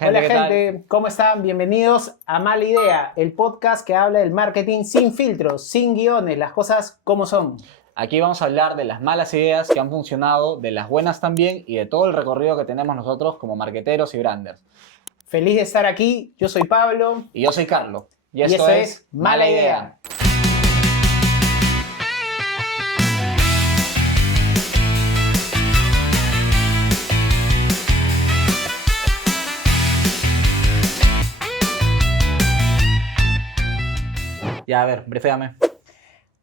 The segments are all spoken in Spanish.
Hola ¿Qué tal? gente, ¿cómo están? Bienvenidos a Mala Idea, el podcast que habla del marketing sin filtros, sin guiones, las cosas como son. Aquí vamos a hablar de las malas ideas que han funcionado, de las buenas también y de todo el recorrido que tenemos nosotros como marqueteros y branders. Feliz de estar aquí, yo soy Pablo Y yo soy Carlos. Y y esto eso es es Mala Idea. Ya, a ver, breféame.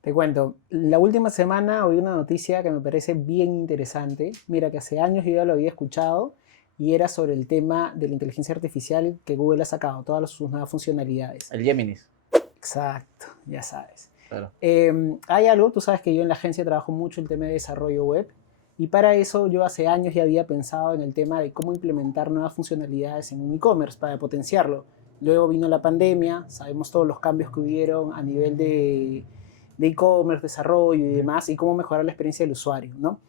Te cuento, la última semana oí una noticia que me parece bien interesante. Mira que hace años yo ya lo había escuchado y era sobre el tema de la inteligencia artificial que Google ha sacado, todas sus nuevas funcionalidades. El Géminis. Exacto, ya sabes. Claro. Hay algo, tú sabes que yo en la agencia trabajo mucho el tema de desarrollo web y para eso yo hace años ya había pensado en el tema de cómo implementar nuevas funcionalidades en un e-commerce para potenciarlo. Luego vino la pandemia, sabemos todos los cambios que hubieron a nivel de e-commerce, desarrollo y demás, y cómo mejorar la experiencia del usuario, ¿no?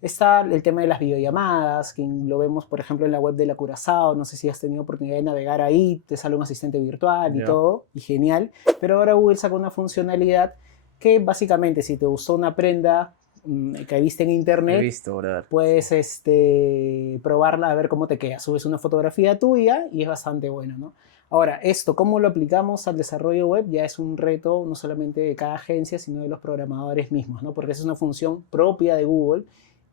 Está el tema de las videollamadas, que lo vemos, por ejemplo, en la web de la Curazao. No sé si has tenido oportunidad de navegar ahí, te sale un asistente virtual y todo, y genial. Pero ahora Google sacó una funcionalidad que básicamente, si te gustó una prenda que viste en internet, He visto, brother. puedes probarla a ver cómo te queda. Subes una fotografía tuya y es bastante bueno, ¿no? Ahora, esto, ¿cómo lo aplicamos al desarrollo web? Ya es un reto no solamente de cada agencia, sino de los programadores mismos, ¿no? Porque esa es una función propia de Google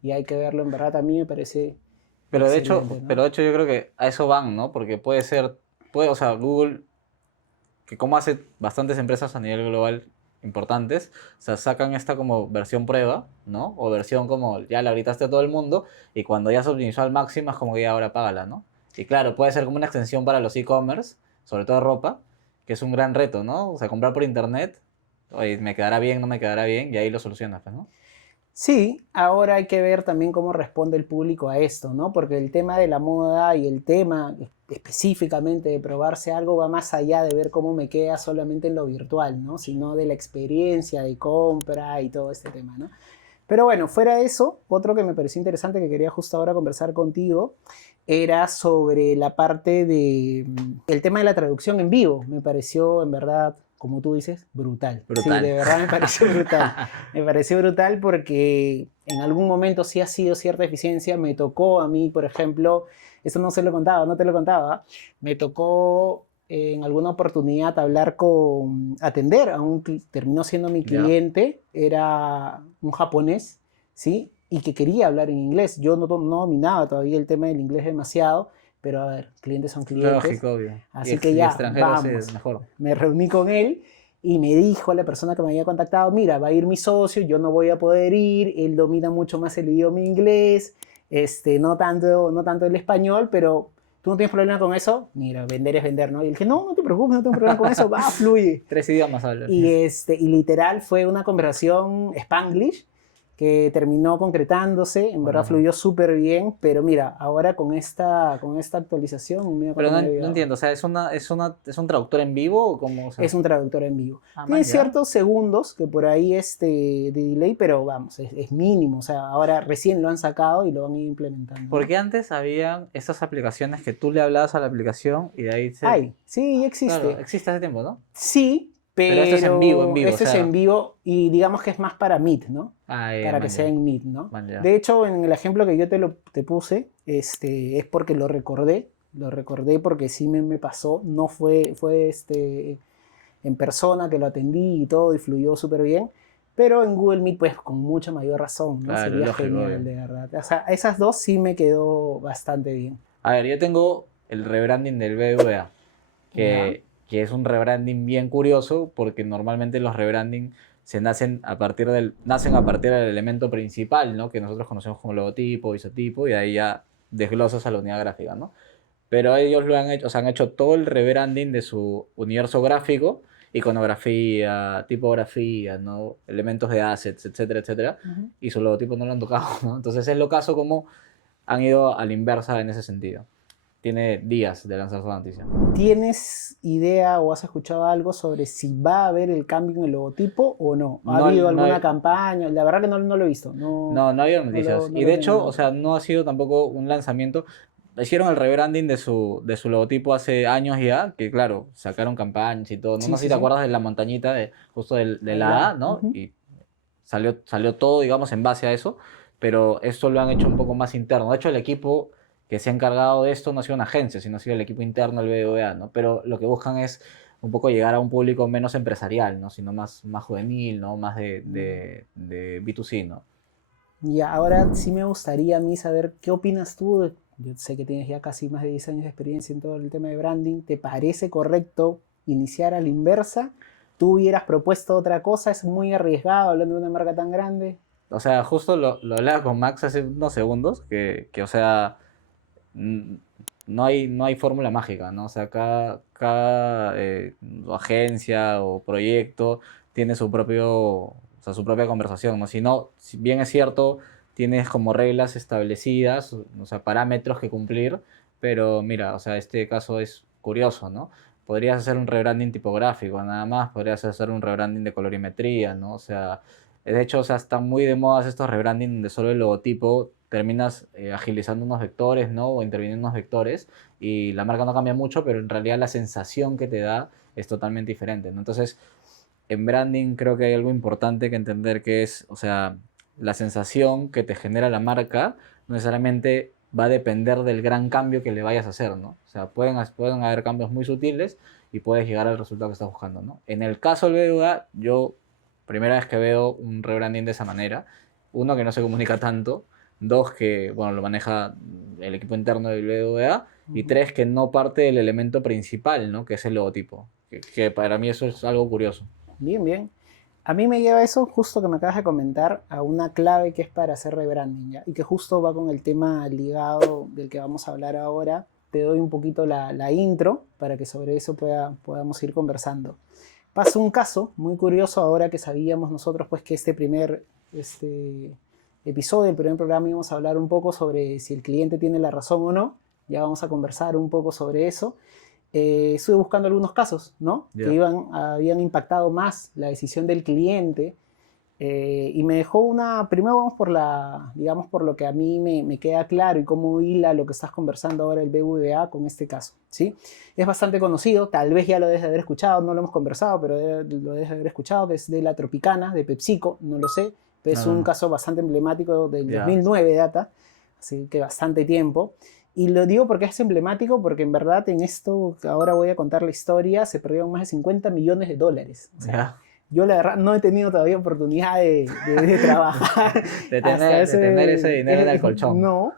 y hay que verlo, en verdad, a mí me parece Pero de excelente, hecho, ¿no? pero de hecho yo creo que a eso van, ¿no? Porque o sea, Google, que como hace bastantes empresas a nivel global importantes, o sea, sacan esta como versión prueba, ¿no? O versión como ya la gritaste a todo el mundo y cuando ya se optimizó al máximo es como que ya ahora págala, ¿no? Y claro, puede ser como una extensión para los e-commerce, sobre todo ropa, que es un gran reto, ¿no? O sea, comprar por internet, oye, me quedará bien, no me quedará bien, y ahí lo solucionas, pues, ¿no? Sí, ahora hay que ver también cómo responde el público a esto, ¿no? Porque el tema de la moda y el tema específicamente de probarse algo va más allá de ver cómo me queda solamente en lo virtual, ¿no? Sino de la experiencia de compra y todo este tema, ¿no? Pero bueno, fuera de eso, otro que me pareció interesante que quería justo ahora conversar contigo era sobre la parte de el tema de la traducción en vivo. Me pareció, en verdad, como tú dices, brutal. Sí, Brutal. de verdad me pareció brutal. Me pareció brutal porque en algún momento sí ha sido cierta eficiencia. Me tocó a mí, por ejemplo, eso no se lo contaba, no te lo contaba. Me tocó en alguna oportunidad atender a terminó siendo mi Ya. cliente, era un japonés, ¿sí? Y que quería hablar en inglés. Yo no dominaba todavía el tema del inglés demasiado, pero a ver, clientes son clientes. Lógico, obvio. Así que Y ya, extranjero sí, vamos. mejor. Me reuní con él y me dijo a la persona que me había contactado, mira, va a ir mi socio, yo no voy a poder ir, él domina mucho más el idioma inglés, no tanto el español, pero tú no tienes problema con eso, mira, vender es vender, ¿no? Y él dije, no, no te preocupes, no tengo problema con eso, va, fluye. 3 idiomas hablan. Y literal fue una conversación Spanglish que terminó concretándose, en verdad Bueno, fluyó súper bien, pero mira, ahora con esta actualización, mira pero cuánto no, me ha no ayudado. entiendo, o sea, ¿es un traductor en vivo o cómo? O sea, Es un traductor en vivo. Tiene man, ya. ciertos segundos que por ahí de delay, pero vamos, es mínimo. O sea, ahora recién lo han sacado y lo van a ir implementando, ¿no? Porque antes habían estas aplicaciones que tú le hablabas a la aplicación y de ahí se... Ay, sí, existe. Claro, existe hace tiempo, ¿no? Sí, Pero esto es en pero vivo, o este es en sea... vivo y digamos que es más para Meet, ¿no? Para que man, sea ya. en Meet, ¿no? Man, ya. De hecho, en el ejemplo que yo te puse, es porque lo recordé porque sí me pasó, no fue en persona que lo atendí y todo y fluyó súper bien, pero en Google Meet pues con mucha mayor razón, ¿no? Claro, Sería lógico, genial, obvio. de verdad. O sea, esas dos sí me quedó bastante bien. A ver, yo tengo el rebranding del BBVA, ¿Ya? que es un rebranding bien curioso porque normalmente los rebranding nacen a partir del elemento principal, ¿no? Que nosotros conocemos como logotipo, isotipo y de ahí ya desglosas a la unidad gráfica, ¿no? Pero ellos lo han hecho, o sea, han hecho todo el rebranding de su universo gráfico, iconografía, tipografía, ¿no? Elementos de assets, etcétera, etcétera, Uh-huh. y su logotipo no lo han tocado, ¿no? Entonces es lo caso como han ido a la inversa en ese sentido. Tiene días de lanzar su noticia. ¿Tienes idea o has escuchado algo sobre si va a haber el cambio en el logotipo o no? ¿Ha No, habido no, alguna campaña? La verdad que no lo he visto. No, no ha habido no lo, noticias. no Y lo de tengo en hecho, o mente. sea, no ha sido tampoco un lanzamiento. hicieron el rebranding de su logotipo hace años ya, que claro, sacaron campañas y todo. No, Sí, no sé sí, si te sí. acuerdas de la montañita justo de Ahí la va. A, ¿no? Ujú. Y salió todo, digamos, en base a eso, pero esto lo han hecho un poco más interno. De hecho, el equipo que se ha encargado de esto no ha sido una agencia, sino ha sido el equipo interno del BBVA, ¿no? Pero lo que buscan es un poco llegar a un público menos empresarial, ¿no? Sino más juvenil, ¿no? Más de B2C, ¿no? Y ahora sí me gustaría a mí saber qué opinas tú. Yo sé que tienes ya casi más de 10 años de experiencia en todo el tema de branding. ¿Te parece correcto iniciar a la inversa? ¿Tú hubieras propuesto otra cosa? ¿Es muy arriesgado hablando de una marca tan grande? O sea, justo lo hablaba con Max hace unos segundos, o sea, mm, no hay fórmula mágica, ¿no? O sea, cada agencia o proyecto tiene o sea, su propia conversación, ¿no? Si no, si bien es cierto, tienes como reglas establecidas, o sea, parámetros que cumplir, pero mira, o sea, este caso es curioso, ¿no? Podrías hacer un rebranding tipográfico, nada más, podrías hacer un rebranding de colorimetría, ¿no? O sea, de hecho, o sea, están muy de moda estos rebranding donde solo el logotipo terminas agilizando unos vectores, ¿no? O interviniendo unos vectores y la marca no cambia mucho, pero en realidad la sensación que te da es totalmente diferente, ¿no? Entonces, en branding creo que hay algo importante que entender que es, o sea, la sensación que te genera la marca no necesariamente va a depender del gran cambio que le vayas a hacer, ¿no? O sea, pueden haber cambios muy sutiles y puedes llegar al resultado que estás buscando, ¿no? En el caso del BBVA, yo primera vez que veo un rebranding de esa manera, uno que no se comunica tanto, dos que, bueno, lo maneja el equipo interno del BBVA y Ujú. tres que no parte del elemento principal, ¿no? Que es el logotipo, que para mí eso es algo curioso. Bien, bien. A mí me lleva eso, justo que me acabas de comentar, a una clave que es para hacer rebranding, ¿ya? Y que justo va con el tema ligado del que vamos a hablar ahora. Te doy un poquito la intro para que sobre eso podamos ir conversando. Pasa un caso muy curioso ahora que sabíamos nosotros pues que este episodio, el primer programa, íbamos a hablar un poco sobre si el cliente tiene la razón o no. Ya vamos a conversar un poco sobre eso. Estuve buscando algunos casos, ¿no? Que Ya. habían impactado más la decisión del cliente. Y me dejó primero vamos digamos, por lo que a mí me queda claro y cómo hila lo que estás conversando ahora el BBVA con este caso, ¿sí? Es bastante conocido, tal vez ya lo debes de haber escuchado, no lo hemos conversado, pero lo debes de haber escuchado, que es de la Tropicana, de PepsiCo, no lo sé, pero No, es no, un no. caso bastante emblemático del Ya. 2009 data, así que bastante tiempo. Y lo digo porque es emblemático, porque en verdad en esto, que ahora voy a contar la historia, se perdieron más de 50 millones de dólares. O sea, Ya. yo la verdad no he tenido todavía oportunidad de trabajar hasta De tener ese ese... dinero en el colchón. no,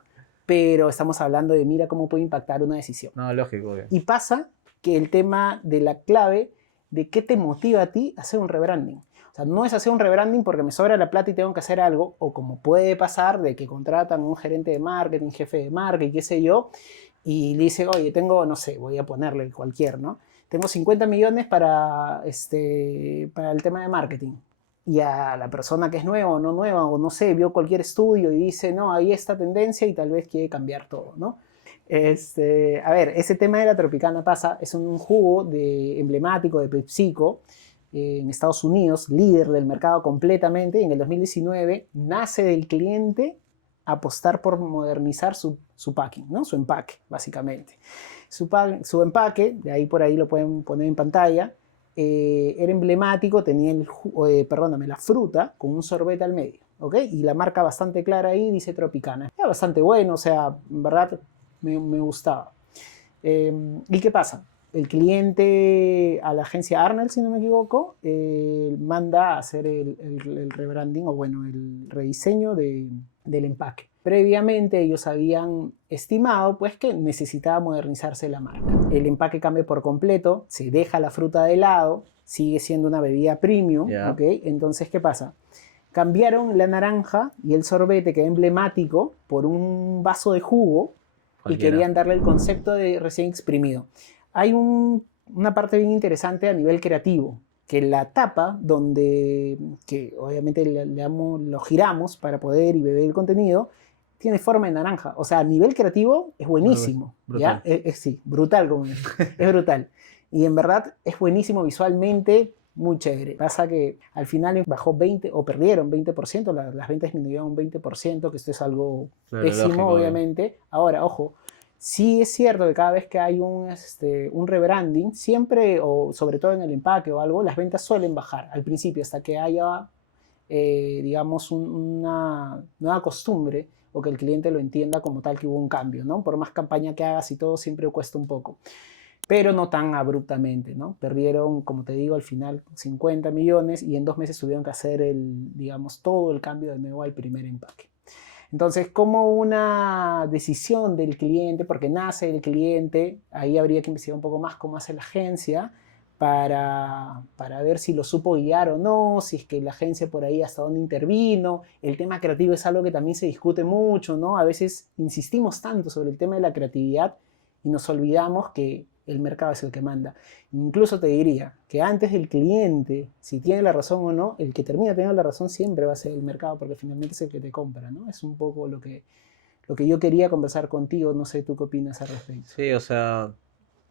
pero estamos hablando de mira cómo puede impactar una decisión. No, lógico, obvio. Y pasa que el tema de la clave de qué te motiva a ti a hacer un rebranding. O sea, no es hacer un rebranding porque me sobra la plata y tengo que hacer algo, o como puede pasar de que contratan un gerente de marketing, jefe de marketing, qué sé yo, y le dice, oye, tengo, no sé, voy a ponerle cualquier, ¿no? Tengo 50 millones para el tema de marketing. Y a la persona que es nueva o no nueva, o no sé, vio cualquier estudio y dice, no, hay esta tendencia y tal vez quiere cambiar todo, ¿no? A ver, ese tema de la Tropicana pasa, es un jugo emblemático de PepsiCo en Estados Unidos, líder del mercado completamente, y en el 2019 nace del cliente apostar por modernizar su packing, ¿no? Su empaque, básicamente. Su empaque, de ahí por ahí lo pueden poner en pantalla, era emblemático, tenía la fruta con un sorbete al medio, ¿ok? Y la marca bastante clara ahí dice Tropicana. Era bastante bueno, o sea, en verdad me gustaba. ¿Y qué pasa? El cliente a la agencia Arnell, si no me equivoco, manda a hacer el rebranding o bueno, el rediseño del empaque. Previamente ellos habían estimado pues que necesitaba modernizarse la marca. El empaque cambia por completo, se deja la fruta de lado, sigue siendo una bebida premium, Ya. ¿ok? Entonces, ¿qué pasa? Cambiaron la naranja y el sorbete que era emblemático por un vaso de jugo y Cualquiera. querían darle el concepto de recién exprimido. Hay una parte bien interesante a nivel creativo, que la tapa, que obviamente lo giramos para poder y beber el contenido, tiene forma de naranja. O sea, a nivel creativo es buenísimo. ¿Ya? Brutal. Sí, brutal como es brutal. Y en verdad es buenísimo visualmente, muy chévere. Pasa que al final bajó 20 o perdieron 20%, las ventas disminuyeron un 20%, que esto es algo Claro, pésimo, lógico, obvio. obviamente. Ahora, ojo, Sí es cierto que cada vez que hay un rebranding, siempre, o sobre todo en el empaque o algo, las ventas suelen bajar al principio hasta que haya, digamos, una nueva costumbre o que el cliente lo entienda como tal que hubo un cambio, ¿no? Por más campaña que hagas y todo, siempre cuesta un poco, pero no tan abruptamente, ¿no? Perdieron, como te digo, al final 50 millones y en 2 meses tuvieron que hacer digamos, todo el cambio de nuevo al primer empaque. Entonces, como una decisión del cliente, porque nace el cliente, ahí habría que investigar un poco más cómo hace la agencia para ver si lo supo guiar o no, si es que la agencia por ahí hasta dónde intervino. El tema creativo es algo que también se discute mucho, ¿no? A veces insistimos tanto sobre el tema de la creatividad y nos olvidamos que el mercado es el que manda. Incluso te diría que antes del cliente, si tiene la razón o no, el que termina teniendo la razón siempre va a ser el mercado, porque finalmente es el que te compra, ¿no? Es un poco lo que yo quería conversar contigo, no sé tú qué opinas al respecto. Sí, o sea,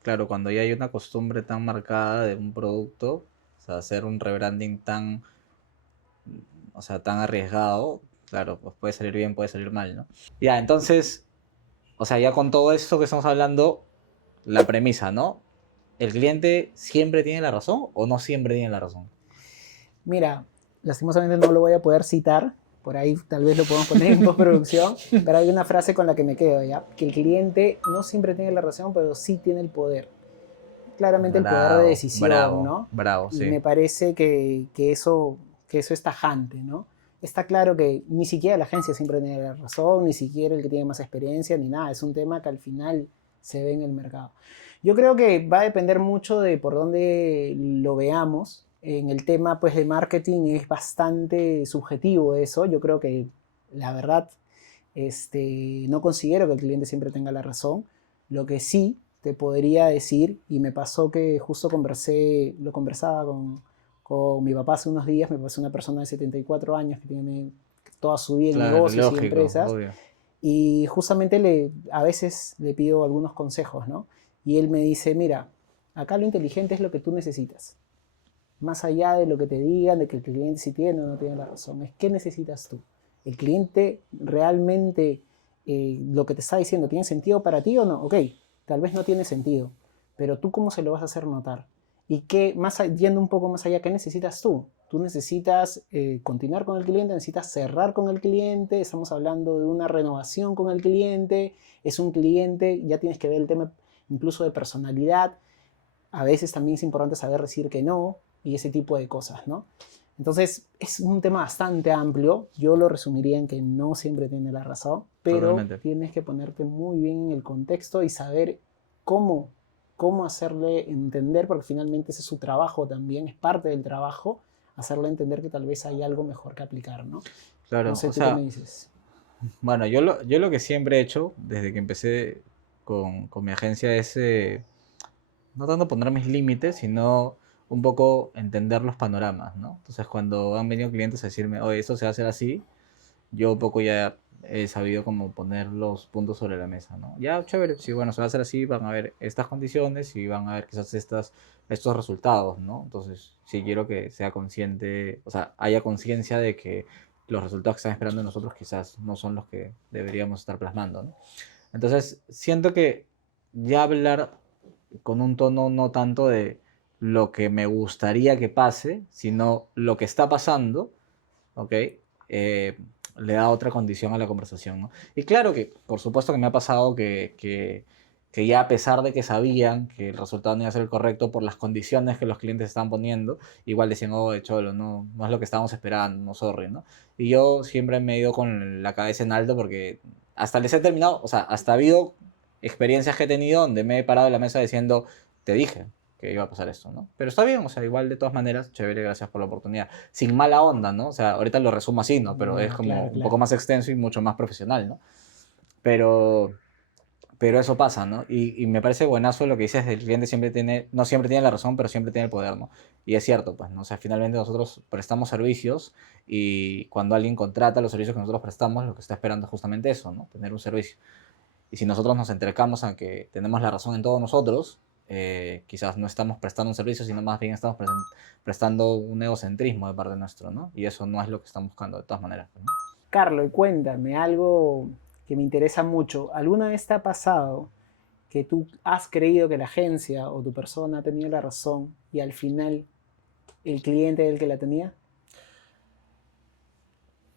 claro, cuando ya hay una costumbre tan marcada de un producto, o sea, hacer un rebranding tan, o sea, tan arriesgado, claro, pues puede salir bien, puede salir mal, ¿no? Ya, entonces, o sea, ya con todo esto que estamos hablando, la premisa, ¿no? ¿El cliente siempre tiene la razón o no siempre tiene la razón? Mira, lastimosamente no lo voy a poder citar, por ahí tal vez lo podemos poner en postproducción, pero hay una frase con la que me quedo, ¿ya? Que el cliente no siempre tiene la razón, pero sí tiene el poder. Claramente el poder de Bravo, decisión, bravo, ¿no? bravo, Y sí. me parece que eso es tajante, ¿no? Está claro que ni siquiera la agencia siempre tiene la razón, ni siquiera el que tiene más experiencia, ni nada. Es un tema que al final se ve en el mercado. Yo creo que va a depender mucho de por dónde lo veamos. En el tema pues, de marketing es bastante subjetivo eso. Yo creo que la verdad no considero que el cliente siempre tenga la razón. Lo que sí te podría decir, y me pasó que justo lo conversaba con mi papá hace unos días, me pasó una persona de 74 años que tiene toda su vida en Claro, negocios y lógico, empresas, obvio. y justamente a veces le pido algunos consejos, ¿no? Y él me dice, mira, acá lo inteligente es lo que tú necesitas. Más allá de lo que te digan, de que el cliente sí tiene o no tiene la razón, es qué necesitas tú. El cliente realmente lo que te está diciendo tiene sentido para ti o no. Ok, tal vez no tiene sentido, pero tú cómo se lo vas a hacer notar. Y que yendo un poco más allá, ¿qué necesitas tú? Tú necesitas continuar con el cliente, necesitas cerrar con el cliente, estamos hablando de una renovación con el cliente, es un cliente, ya tienes que ver el tema incluso de personalidad, a veces también es importante saber decir que no y ese tipo de cosas, ¿no? Entonces es un tema bastante amplio, yo lo resumiría en que no siempre tiene la razón, pero Totalmente. tienes que ponerte muy bien en el contexto y saber cómo, cómo hacerle entender, porque finalmente ese es su trabajo también, es parte del trabajo, hacerle entender que tal vez hay algo mejor que aplicar, ¿no? No Claro, sé, o ¿tú qué me sea, dices? bueno, yo lo que siempre he hecho desde que empecé con mi agencia es no tanto poner mis límites, sino un poco entender los panoramas, ¿no? Entonces, cuando han venido clientes a decirme, oye, esto se va a hacer así, yo un poco ya he sabido como poner los puntos sobre la mesa, ¿no? Ya, chévere, sí, bueno, se va a hacer así, van a ver estas condiciones y van a ver quizás estos resultados, ¿no? Entonces, sí quiero que sea consciente, o sea, haya conciencia de que los resultados que están esperando de nosotros quizás no son los que deberíamos estar plasmando, ¿no? Entonces, siento que ya hablar con un tono no tanto de lo que me gustaría que pase, sino lo que está pasando, ¿ok? Le da otra condición a la conversación, ¿no? Y claro que, por supuesto que me ha pasado que ya a pesar de que sabían que el resultado no iba a ser el correcto por las condiciones que los clientes estaban poniendo, igual decían, oh, cholo, no, no es lo que estábamos esperando, no, sorry, ¿no? Y yo siempre me he ido con la cabeza en alto porque hasta les he terminado, o sea, hasta ha habido experiencias que he tenido donde me he parado en la mesa diciendo, te dije que iba a pasar esto, ¿no? Pero está bien, o sea, igual de todas maneras, chévere, gracias por la oportunidad. Sin mala onda, ¿no? O sea, ahorita lo resumo así, ¿no? Pero es No, como claro, un poco claro. más extenso y mucho más profesional, ¿no? Pero, pero eso pasa, ¿no? Y me parece buenazo lo que dices, el cliente siempre tiene, no siempre tiene la razón, pero siempre tiene el poder, ¿no? Y es cierto, pues, ¿no? O sea, finalmente nosotros prestamos servicios y cuando alguien contrata los servicios que nosotros prestamos, lo que está esperando es justamente eso, ¿no? Tener un servicio. Y si nosotros nos entrecamos a que tenemos la razón en todos nosotros, quizás no estamos prestando un servicio, sino más bien estamos prestando un egocentrismo de parte nuestro, ¿no? Y eso no es lo que estamos buscando de todas maneras, ¿no? Carlos, y cuéntame algo que me interesa mucho. ¿Alguna vez te ha pasado que tú has creído que la agencia o tu persona ha tenido la razón y al final el cliente es el que la tenía?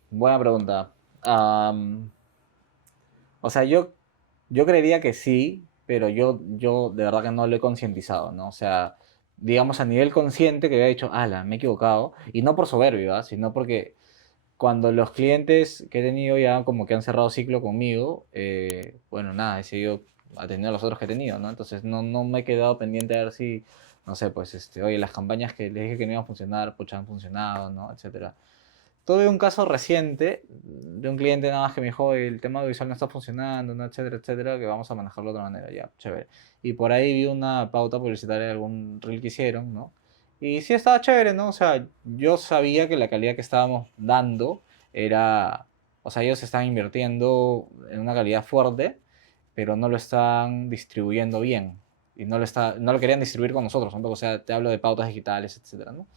Buena pregunta. Am, o sea, yo creería que sí, pero yo de verdad que no lo he concientizado, ¿no? O sea, digamos a nivel consciente que había dicho, ala, me he equivocado. Y no por soberbio, ¿ah? Sino porque cuando los clientes que he tenido ya como que han cerrado ciclo conmigo, bueno, nada, he seguido atendiendo a los otros que he tenido, ¿no? Entonces no me he quedado pendiente a ver si, no sé, pues, oye, las campañas que les dije que no iban a funcionar, pues han funcionado, ¿no? Etcétera. Tuve un caso reciente de un cliente nada más que me dijo: "Oye, el tema audiovisual no está funcionando, ¿no? Etcétera, etcétera, que vamos a manejarlo de otra manera, ya, chévere". Y por ahí vi una pauta publicitaria de algún reel que hicieron, ¿no? Y sí estaba chévere, ¿no? O sea, yo sabía que la calidad que estábamos dando era, o sea, ellos están invirtiendo en una calidad fuerte, pero no lo están distribuyendo bien. Y no lo querían distribuir con nosotros, tampoco, o sea, te hablo de pautas digitales, etcétera, ¿no?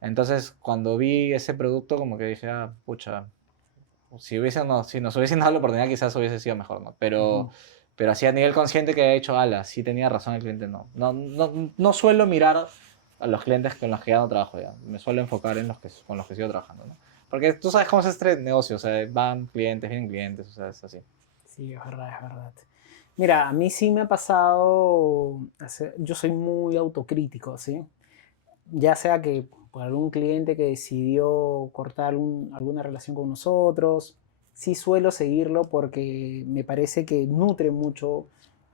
Entonces, cuando vi ese producto, como que dije, ah, pucha, si nos hubiesen dado la oportunidad, quizás hubiese sido mejor, ¿no? Ujú. Pero así a nivel consciente que he hecho, ala, sí tenía razón el cliente, no. No suelo mirar a los clientes con los que ya no trabajo ya. Me suelo enfocar en con los que sigo trabajando, ¿no? Porque tú sabes cómo es este negocio, o sea, van clientes, vienen clientes, o sea, es así. Sí, es verdad, es verdad. Mira, a mí sí me ha pasado, yo soy muy autocrítico, ¿sí? Ya sea que por algún cliente que decidió cortar alguna relación con nosotros, sí suelo seguirlo porque me parece que nutre mucho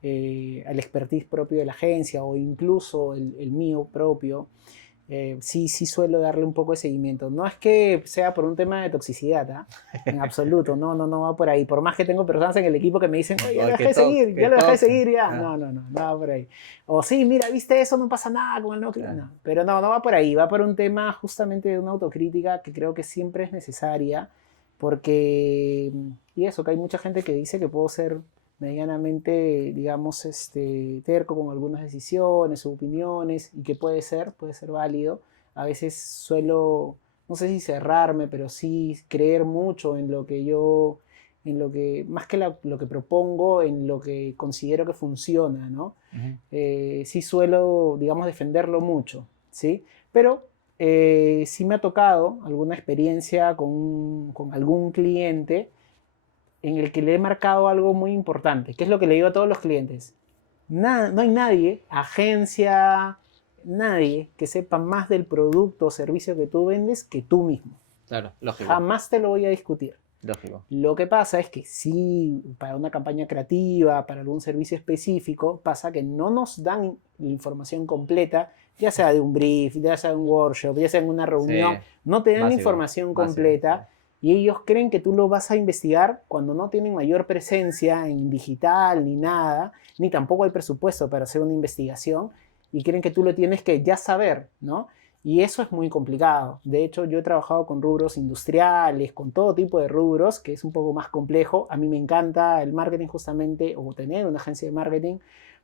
al expertise propio de la agencia o incluso el mío propio. Sí suelo darle un poco de seguimiento. No es que sea por un tema de toxicidad, ¿ah? En absoluto, no va por ahí. Por más que tengo personas en el equipo que me dicen, oye, ya lo Ay, dejé de seguir, qué ya lo dejé de tox. seguir, ya. Ah, No va por ahí. O sí, mira, viste eso, no pasa nada con el no, claro. no. Pero no va por ahí, va por un tema justamente de una autocrítica que creo que siempre es necesaria, porque, y eso, que hay mucha gente que dice que puedo ser medianamente, digamos, terco con algunas decisiones o opiniones y que puede ser válido. A veces suelo, no sé si cerrarme, pero sí creer mucho en lo que yo, en lo que, más que lo que propongo, en lo que considero que funciona, ¿no? Ujú. Sí suelo, digamos, defenderlo mucho, ¿sí? Pero sí me ha tocado alguna experiencia con algún cliente en el que le he marcado algo muy importante, que es lo que le digo a todos los clientes. No hay nadie, agencia, nadie que sepa más del producto o servicio que tú vendes que tú mismo. Claro, lógico, Jamás te lo voy a discutir. lógico. Lo que pasa es que si para una campaña creativa, para algún servicio específico, pasa que no nos dan la información completa, ya sea de un brief, ya sea de un workshop, ya sea en una Sí, reunión, no te dan la básico, información básico, sí. completa y ellos creen que tú lo vas a investigar cuando no tienen mayor presencia en digital ni nada, ni tampoco hay presupuesto para hacer una investigación y creen que tú lo tienes que ya saber, ¿no? Y eso es muy complicado. De hecho, yo he trabajado con rubros industriales, con todo tipo de rubros, que es un poco más complejo. A mí me encanta el marketing justamente, o tener una agencia de marketing,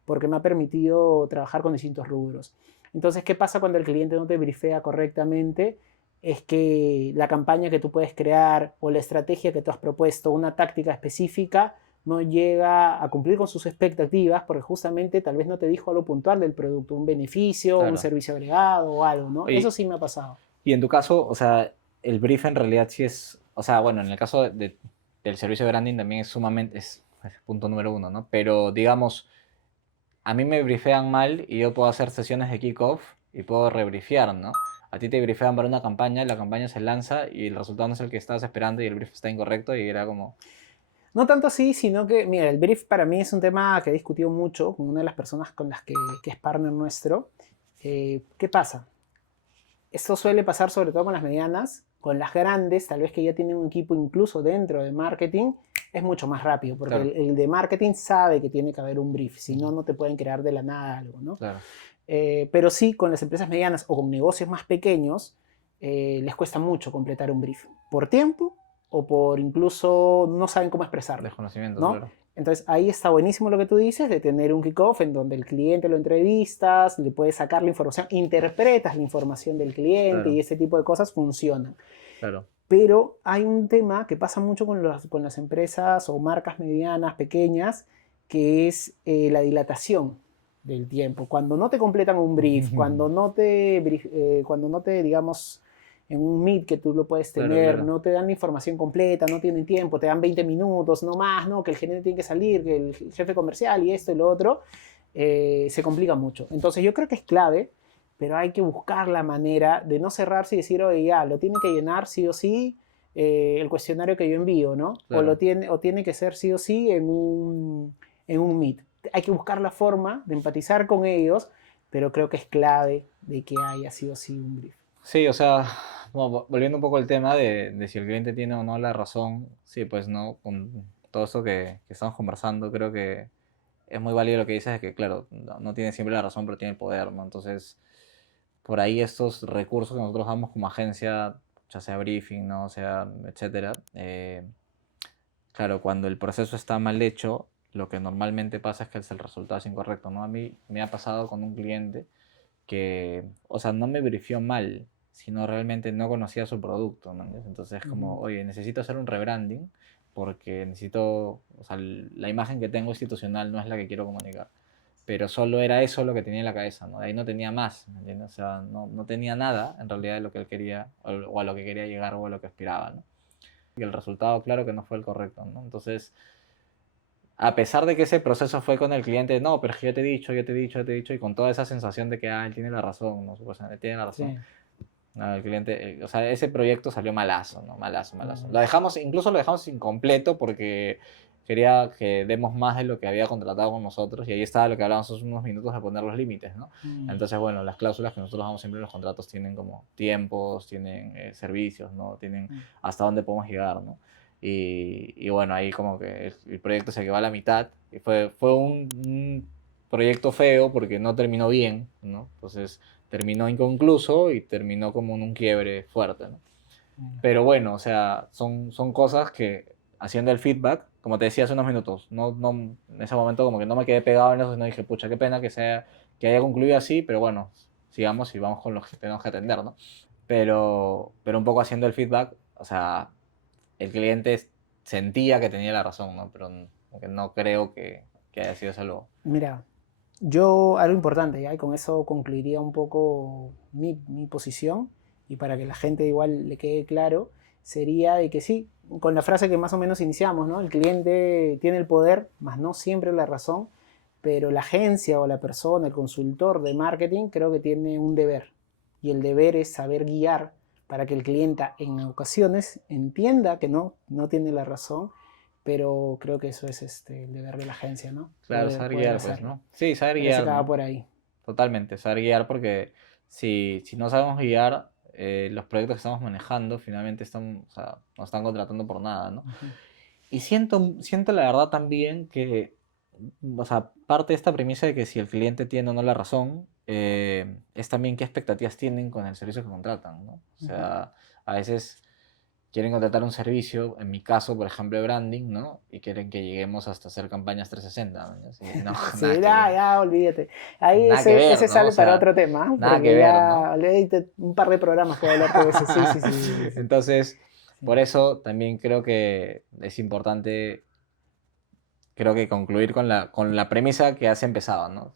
porque me ha permitido trabajar con distintos rubros. Entonces, ¿qué pasa cuando el cliente no te brifea correctamente? Es que la campaña que tú puedes crear o la estrategia que tú has propuesto, una táctica específica, no llega a cumplir con sus expectativas porque justamente tal vez no te dijo algo puntual del producto, un beneficio, un Claro. servicio agregado o algo, ¿no? Eso Oye, sí me ha pasado. y en tu caso, o sea, el brief en realidad sí es, o sea, bueno, en el caso del servicio de branding también es sumamente, es punto número uno, ¿no? Pero digamos, a mí me briefean mal y yo puedo hacer sesiones de kickoff y puedo rebriefear, ¿no? A ti te briefean para una campaña, la campaña se lanza y el resultado no es el que estabas esperando y el brief está incorrecto y era como, No tanto así, sino que, mira, el brief para mí es un tema que he discutido mucho con una de las personas con las que es partner nuestro. ¿Qué pasa? Esto suele pasar sobre todo con las medianas, con las grandes, tal vez que ya tienen un equipo incluso dentro de marketing, es mucho más rápido, porque claro, el de marketing sabe que tiene que haber un brief, si no, ujú, no te pueden crear de la nada algo, ¿no? claro, Pero sí, con las empresas medianas o con negocios más pequeños, les cuesta mucho completar un brief, por tiempo o por incluso no saben cómo expresarlo, desconocimiento, ¿no? claro, Entonces ahí está buenísimo lo que tú dices de tener un kickoff en donde el cliente lo entrevistas, le puedes sacar la información, interpretas la información del cliente y claro, ese tipo de cosas funcionan. claro, Pero hay un tema que pasa mucho con las empresas o marcas medianas, pequeñas, que es la dilatación del tiempo. Cuando no te completan un brief, cuando no te, digamos, en un meet que tú lo puedes tener, Claro. no te dan la información completa, no tienen tiempo, te dan 20 minutos, no más, no, que el gerente tiene que salir, que el jefe comercial y esto y lo otro, se complica mucho. Entonces yo creo que es clave, pero hay que buscar la manera de no cerrarse y decir, oye, ya, lo tiene que llenar sí o sí el cuestionario que yo envío, ¿no? Claro. O tiene que ser sí o sí en un meet. Hay que buscar la forma de empatizar con ellos, pero creo que es clave de que haya sí o sí un brief. Sí, o sea, bueno, volviendo un poco al tema de si el cliente tiene o no la razón, sí, pues no, con todo esto que estamos conversando, creo que es muy válido lo que dices, de que claro, no tiene siempre la razón, pero tiene el poder, ¿no? Entonces, por ahí estos recursos que nosotros damos como agencia, ya sea briefing, ¿no? O sea, etcétera, claro, cuando el proceso está mal hecho, lo que normalmente pasa es que el resultado es incorrecto, ¿no? A mí me ha pasado con un cliente que, o sea, no me briefió mal, sino realmente no conocía su producto, ¿no? Entonces, como, oye, necesito hacer un rebranding porque necesito, o sea, la imagen que tengo institucional no es la que quiero comunicar. Pero solo era eso lo que tenía en la cabeza, ¿no? De ahí no tenía más, ¿me entiendes? O sea, no tenía nada en realidad de lo que él quería o a lo que quería llegar o a lo que aspiraba, ¿no? Y el resultado, claro que no fue el correcto, ¿no? Entonces, a pesar de que ese proceso fue con el cliente, no, pero es que yo te he dicho, yo te he dicho, yo te he dicho, y con toda esa sensación de que, él tiene la razón, ¿no? Supuestamente tiene la razón. Sí. No, el cliente, o sea, ese proyecto salió malazo, ¿no? Malazo, malazo. Mm. Lo dejamos, incluso lo dejamos incompleto porque quería que demos más de lo que había contratado con nosotros y ahí estaba lo que hablábamos hace unos minutos de poner los límites, ¿no? Mm. Entonces, bueno, las cláusulas que nosotros damos siempre en los contratos tienen como tiempos, tienen servicios, ¿no? Tienen Mm. hasta dónde podemos llegar, ¿no? Y bueno, ahí como que el proyecto se quedó a la mitad y fue un proyecto feo porque no terminó bien, ¿no? Entonces terminó inconcluso y terminó como en un quiebre fuerte, ¿no? Mm. Pero bueno, o sea, son cosas que haciendo el feedback, como te decía hace unos minutos, en ese momento como que no me quedé pegado en eso, sino dije, pucha, qué pena que haya concluido así, pero bueno, sigamos y vamos con lo que tenemos que atender, ¿no? Pero un poco haciendo el feedback, o sea, el cliente sentía que tenía la razón, ¿no? Pero como que no creo que haya sido eso lo... Mira, yo algo importante, ¿ya? Y con eso concluiría un poco mi posición, y para que la gente igual le quede claro, sería de que sí, con la frase que más o menos iniciamos, ¿no? El cliente tiene el poder, más no siempre la razón, pero la agencia o la persona, el consultor de marketing, creo que tiene un deber. Y el deber es saber guiar para que el cliente en ocasiones entienda que no tiene la razón, pero creo que eso es el deber de la agencia, ¿no? Claro, saber Poder guiar, pues, hacerlo. ¿no? Sí, saber Parece guiar, que va ¿no? por ahí. Totalmente, saber guiar porque si no sabemos guiar, los proyectos que estamos manejando finalmente o sea, nos están contratando por nada, ¿no? Ujú. Y siento la verdad también que, o sea, parte de esta premisa de que si el cliente tiene o no la razón, es también qué expectativas tienen con el servicio que contratan, ¿no? O sea, a veces quieren contratar un servicio, en mi caso, por ejemplo, de branding, ¿no? Y quieren que lleguemos hasta hacer campañas 360, ¿no? Y no, Sí, nada que ya, ver. ya, olvídate. Ahí Nada que ver, ese ¿no? O sale para sea, otro tema, ¿eh? nada que Porque ver, ya ¿no? leíste un par de programas puedo hablarte de eso. Sí, sí, sí, sí, sí, sí. Entonces, Sí. por eso también creo que es importante, creo que concluir con la premisa que has empezado, ¿no?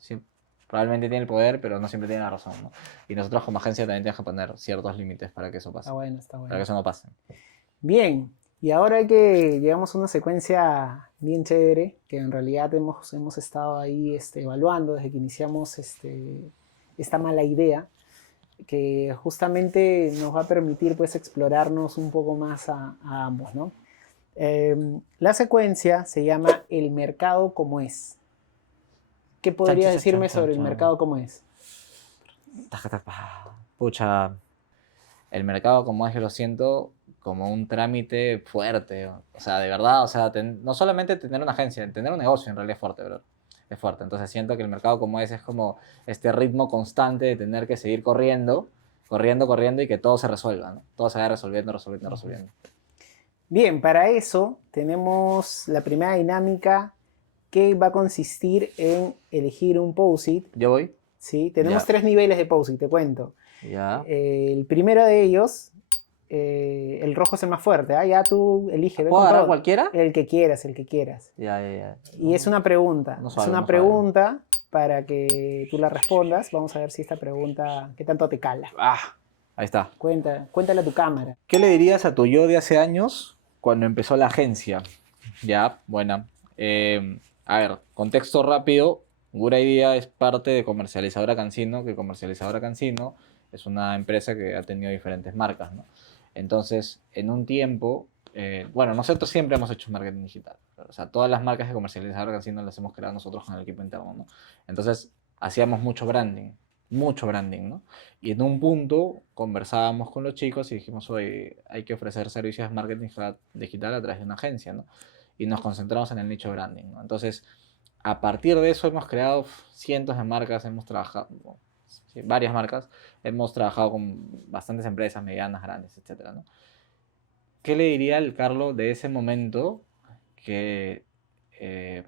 Probablemente tiene el poder, pero no siempre tiene la razón, ¿no? Y nosotros como agencia también tenemos que poner ciertos límites para que eso Está pase, bueno, está para que bueno. eso no pase. Bien, y ahora hay que llegamos a una secuencia bien chévere que en realidad hemos estado ahí evaluando desde que iniciamos esta mala idea, que justamente nos va a permitir pues explorarnos un poco más a ambos, ¿no? La secuencia se llama El mercado como es. ¿Qué Chan, chan, podrías chan, chan, decirme chan, sobre el chan. mercado como es? Taca, taca. Pucha, el mercado como es, yo lo siento como un trámite fuerte. O sea, de verdad, o sea, no solamente tener una agencia, tener un negocio en realidad es fuerte, bro. Es fuerte. Entonces siento que el mercado como es como este ritmo constante de tener que seguir corriendo, corriendo, corriendo y que todo se resuelva, ¿no? Todo se vaya resolviendo, resolviendo, resolviendo. Bien, para eso tenemos la primera dinámica que va a consistir en elegir un post-it. ¿Yo voy? ¿Sí? Tenemos Ya, 3 niveles de post-it, te cuento. ya. El primero de ellos el rojo es el más fuerte. Ya tú elige, ve ¿Puedo con agarrar todo. cualquiera? El que quieras, el que quieras. Ya. Y es una pregunta. No Es sabe, una no sabe. pregunta para que tú la respondas. Vamos a ver si esta pregunta, ¿qué tanto te cala? Ahí está. Cuéntale a tu cámara. ¿Qué le dirías a tu yo de hace años cuando empezó la agencia? Ya, buena. A ver, contexto rápido. Gura Idea es parte de Comercializadora Cancino, que Comercializadora Cancino es una empresa que ha tenido diferentes marcas, ¿no? Entonces, en un tiempo, bueno, nosotros siempre hemos hecho marketing digital. O sea, todas las marcas de Comercializadora Cancino las hemos creado nosotros con el equipo interno, ¿no? Entonces, hacíamos mucho branding, ¿no? Y en un punto conversábamos con los chicos y dijimos, oye, hay que ofrecer servicios de marketing digital a través de una agencia, ¿no? Y nos concentramos en el nicho de branding, ¿no? Entonces, a partir de eso hemos creado cientos de marcas, hemos trabajado, sí, varias marcas, hemos trabajado con bastantes empresas, medianas, grandes, etcétera, ¿no? ¿Qué le diría al Carlos de ese momento que, eh,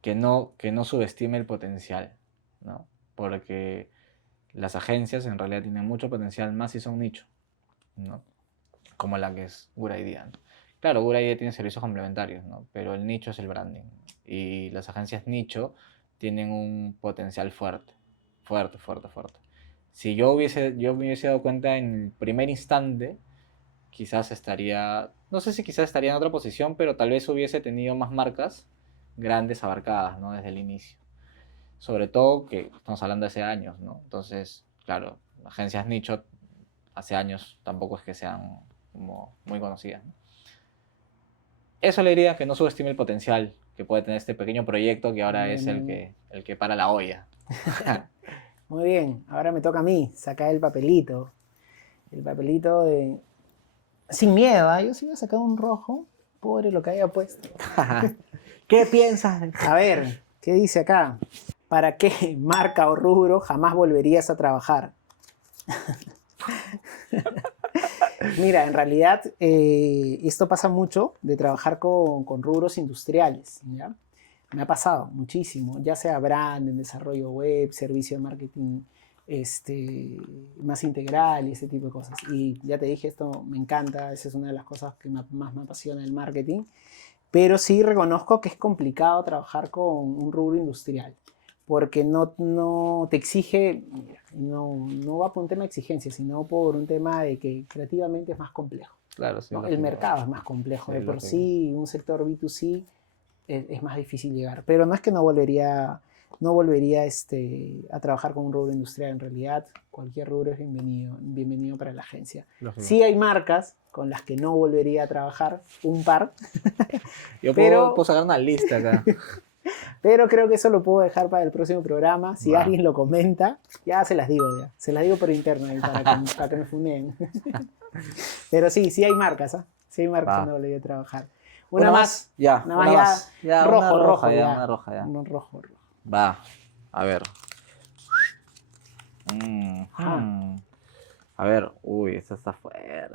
que no subestime el potencial, ¿no? Porque las agencias en realidad tienen mucho potencial, más si son nicho, ¿no? Como la que es Gura Idea, ¿no? Claro, Gura Idea tiene servicios complementarios, ¿no? Pero el nicho es el branding. Y las agencias nicho tienen un potencial fuerte. Si yo me hubiese dado cuenta en el primer instante, quizás estaría, no sé si quizás estaría en otra posición, pero tal vez hubiese tenido más marcas grandes abarcadas, ¿no? Desde el inicio. Sobre todo que estamos hablando de hace años, ¿no? Entonces, claro, agencias nicho hace años tampoco es que sean como muy conocidas, ¿no? Eso le diría, que no subestime el potencial que puede tener este pequeño proyecto que ahora es el que para la olla. Muy bien, ahora me toca a mí sacar el papelito. El papelito de... Sin miedo, ¿eh? Yo sí voy a sacar un rojo. Pobre lo que haya puesto. ¿Qué piensas? A ver, ¿qué dice acá? ¿Para qué marca o rubro jamás volverías a trabajar? Mira, en realidad esto pasa mucho de trabajar con rubros industriales, ¿ya? Me ha pasado muchísimo, ya sea brand, en desarrollo web, servicio de marketing más integral y ese tipo de cosas. Y ya te dije, esto me encanta, esa es una de las cosas que más me apasiona el marketing, pero sí reconozco que es complicado trabajar con un rubro industrial, porque no te exige, no va por un tema de exigencia, sino por un tema de que creativamente es más complejo. Claro, sí, ¿No? El mercado es más complejo, sí, de por sí, un sector B2C es más difícil llegar, pero no es que no volvería a trabajar con un rubro industrial. En realidad cualquier rubro es bienvenido para la agencia. Lógico. Sí hay marcas con las que no volvería a trabajar, un par. Yo pero puedo sacar una lista acá. Pero creo que eso lo puedo dejar para el próximo programa. Si alguien lo comenta, ya se las digo. Se las digo por interno ahí para que me funeen. Pero sí hay marcas, ¿eh? Sí hay marcas que no volvería a trabajar. Una más. Ya, una más. Ya, rojo, una roja, ya. Una roja, ya. Un rojo. Va, a ver. A ver, uy, esta está fuerte.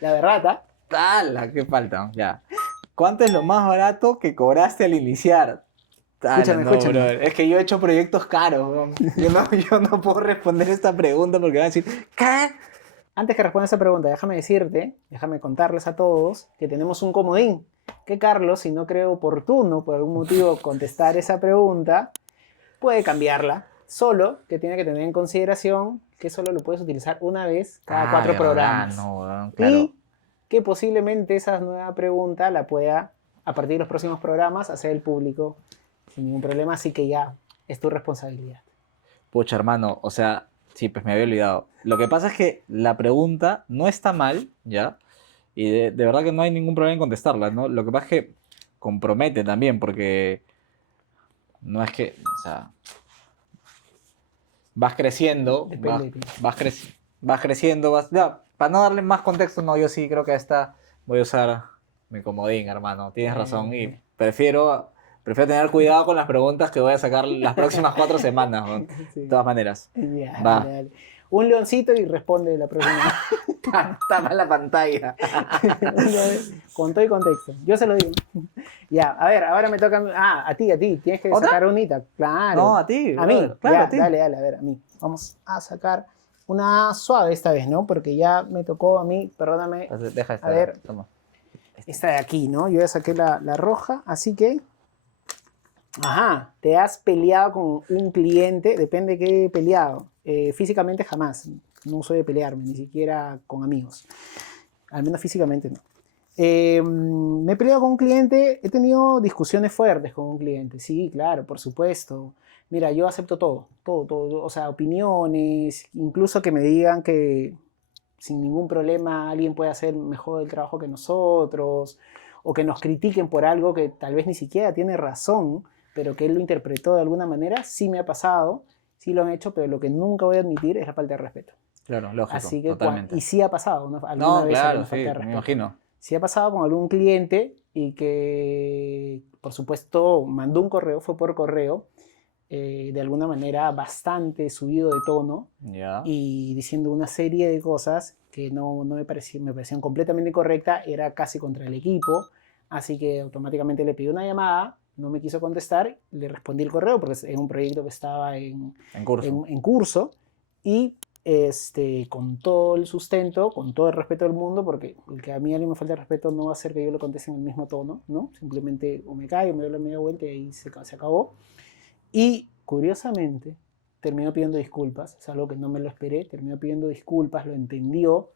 La verdad, ¡Tala! ¿Qué falta? Ya. ¿Cuánto es lo más barato que cobraste al iniciar? Escúchame. Brother. Es que yo he hecho proyectos caros, bro. Yo no puedo responder esta pregunta porque van a decir, ¿qué? Antes que responda esa pregunta, déjame contarles a todos que tenemos un comodín. Que Carlos, si no cree oportuno por algún motivo contestar esa pregunta, puede cambiarla. Solo que tiene que tener en consideración que solo lo puedes utilizar una vez cada 4 programas. Claro. Y que posiblemente esa nueva pregunta la pueda, a partir de los próximos programas, hacer el público sin ningún problema. Así que ya es tu responsabilidad. Pucha, hermano, o sea, sí, pues me había olvidado. Lo que pasa es que la pregunta no está mal, ¿ya? Y de verdad que no hay ningún problema en contestarla, ¿no? Lo que pasa es que compromete también, porque no es que, o sea, vas creciendo, ya, para no darle más contexto, no, yo sí creo que esta voy a usar mi comodín, hermano, tienes razón, y prefiero tener cuidado con las preguntas que voy a sacar las próximas 4 semanas, ¿no? Sí. De todas maneras. Ya, Va. dale. Un leoncito y responde la próxima. Tapa la pantalla. Con todo y contexto. Yo se lo digo. Ya, a ver, ahora me toca a mí. A ti. Tienes que ¿Otra? sacar unita. Claro. No, a ti. A mí. Claro, Ya, a ti. dale, a ver, a mí. Vamos a sacar una suave esta vez, ¿no? Porque ya me tocó a mí, perdóname, Entonces, deja esta. a ver, Toma. esta de aquí, ¿no? Yo ya saqué la roja, así que... Ajá, te has peleado con un cliente, depende de qué he peleado. Físicamente jamás, no soy de pelearme, ni siquiera con amigos. Al menos físicamente no. Me he peleado con un cliente, he tenido discusiones fuertes con un cliente, sí, claro, por supuesto. Mira, yo acepto todo, todo, todo, o sea, opiniones, incluso que me digan que sin ningún problema alguien puede hacer mejor el trabajo que nosotros, o que nos critiquen por algo que tal vez ni siquiera tiene razón, pero que él lo interpretó de alguna manera, sí me ha pasado, sí lo han hecho, pero lo que nunca voy a admitir es la falta de respeto. Claro, lógico, Así que, totalmente. y sí ha pasado, ¿no? Alguna No, vez claro, alguna sí, falta de me respeto. imagino. Sí ha pasado con algún cliente y que, por supuesto, mandó un correo, fue por correo, de alguna manera bastante subido de tono Ya. y diciendo una serie de cosas que no me parecían completamente incorrectas, era casi contra el equipo, así que automáticamente le pedí una llamada, no me quiso contestar, le respondí el correo porque es un proyecto que estaba En curso. en curso y con todo el sustento, con todo el respeto del mundo, porque el que a mí alguien me falta el respeto no va a hacer que yo lo conteste en el mismo tono, ¿no? Simplemente o me callo, me doy la media vuelta y ahí se acabó. Y curiosamente terminó pidiendo disculpas, es algo que no me lo esperé, terminó pidiendo disculpas, lo entendió,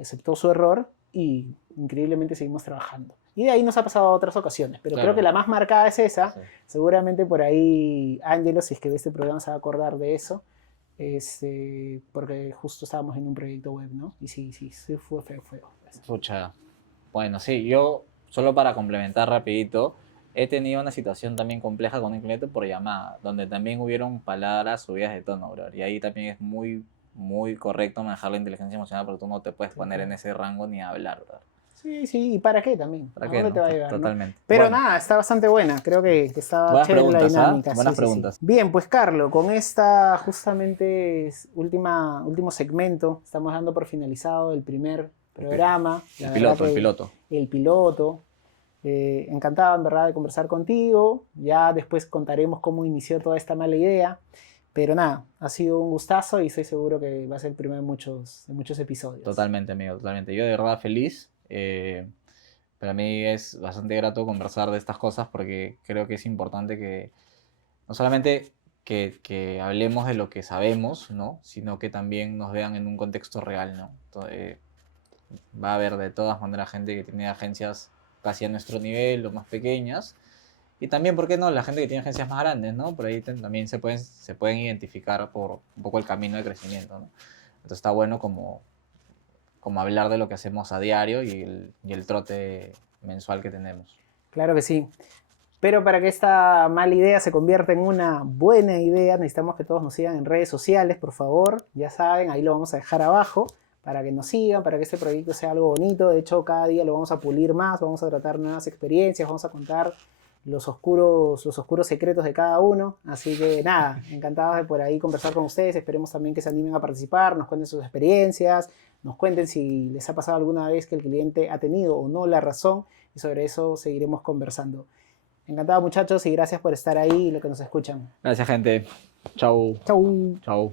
aceptó su error y increíblemente seguimos trabajando. Y de ahí nos ha pasado a otras ocasiones, pero Claro. creo que la más marcada es esa. Sí. Seguramente por ahí Ángelo, si es que ve este programa, se va a acordar de eso, porque justo estábamos en un proyecto web, ¿no? Y sí, fue feo. Pucha. Bueno, sí, yo, solo para complementar rapidito, he tenido una situación también compleja con un cliente por llamada, donde también hubieron palabras subidas de tono, bro. Y ahí también es muy, muy correcto manejar la inteligencia emocional porque tú no te puedes poner en ese rango ni hablar, bro. Sí, ¿y para qué también? ¿Para ¿A qué dónde no? te va a llevar, no? Totalmente. Pero Bueno, nada, está bastante buena. Creo que está buenas chévere la preguntas, ¿ah? dinámica. Buenas Sí. preguntas. Bien, pues Carlos, con esta justamente último segmento, estamos dando por finalizado el primer programa. El piloto. El piloto. Encantado, en verdad, de conversar contigo. Ya después contaremos cómo inició toda esta mala idea. Pero nada, ha sido un gustazo y estoy seguro que va a ser el primero de muchos episodios. Totalmente, amigo, totalmente. Yo de verdad feliz. Para mí es bastante grato conversar de estas cosas porque creo que es importante que no solamente que hablemos de lo que sabemos, ¿no? Sino que también nos vean en un contexto real, ¿no? Entonces, va a haber de todas maneras gente que tiene agencias casi a nuestro nivel o más pequeñas. Y también, ¿por qué no? La gente que tiene agencias más grandes, ¿no? Por ahí también se pueden identificar por un poco el camino de crecimiento, ¿no? Entonces está bueno como hablar de lo que hacemos a diario y el trote mensual que tenemos. Claro que sí. Pero para que esta mala idea se convierta en una buena idea, necesitamos que todos nos sigan en redes sociales, por favor. Ya saben, ahí lo vamos a dejar abajo para que nos sigan, para que este proyecto sea algo bonito. De hecho, cada día lo vamos a pulir más, vamos a tratar nuevas experiencias, vamos a contar los oscuros secretos de cada uno. Así que nada, encantados de por ahí conversar con ustedes. Esperemos también que se animen a participar, nos cuenten sus experiencias, nos cuenten si les ha pasado alguna vez que el cliente ha tenido o no la razón, y sobre eso seguiremos conversando. Encantado, muchachos, y gracias por estar ahí y lo que nos escuchan. Gracias, gente. Chau. Chau. Chau.